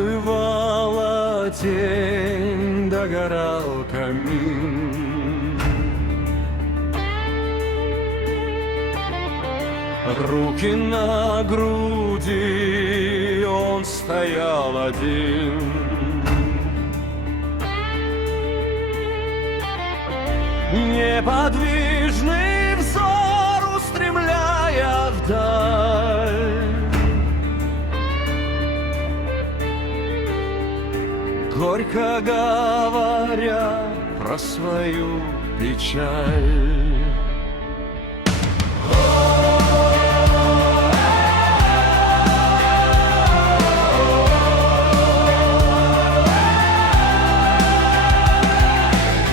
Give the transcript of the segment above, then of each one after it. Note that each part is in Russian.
Уплывала тень, догорал камин. Руки на груди, он стоял один. Неподвижный взор устремляя вдаль. Горько говоря про свою печаль.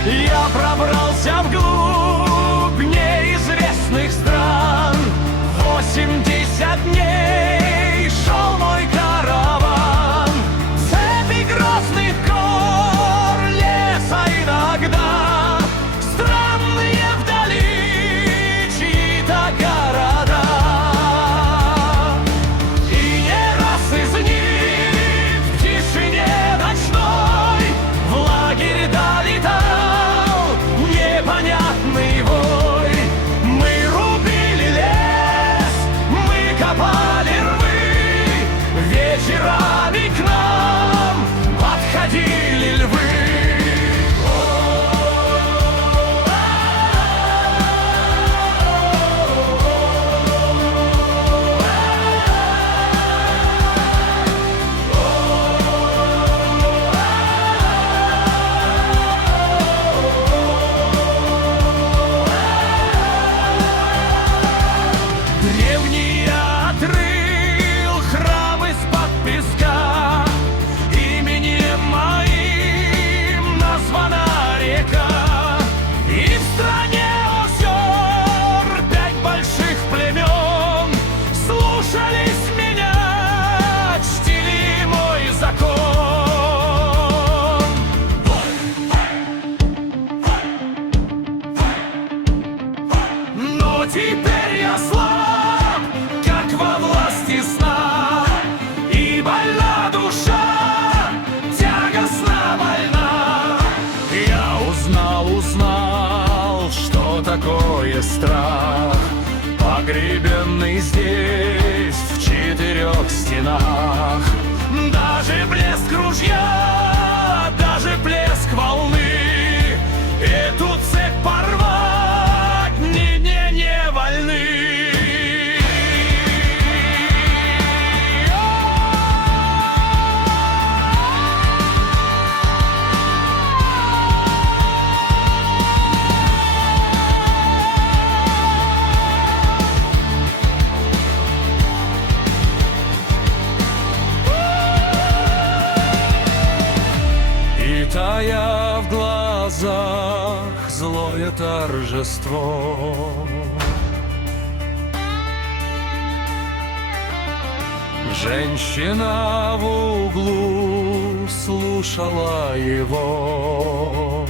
Я пробрался вглубь неизвестных стран. 80 дней шел мой караван. Цепи грозных гор, леса иногда, странные вдали чьи-то города. И не раз из них в тишине ночной в лагерь долетал непонятный вой. Мы рубили лес, мы копали рвы, вечерами к нам подходили львы. Древний я отрыл храм из-под песка, именем моим названа река. И в стране озер 5 больших племен слушались меня, чтили мой закон. Но теперь я слаб, как во власти сна, и больна душа, тягостно больна. Я узнал, что такое страх, погребенный здесь в 4 стенах. Даже блеск ружья, даже плеск волны, эту цепь порвать не вольны. И тая в глазах злое торжество, женщина в углу слушала его.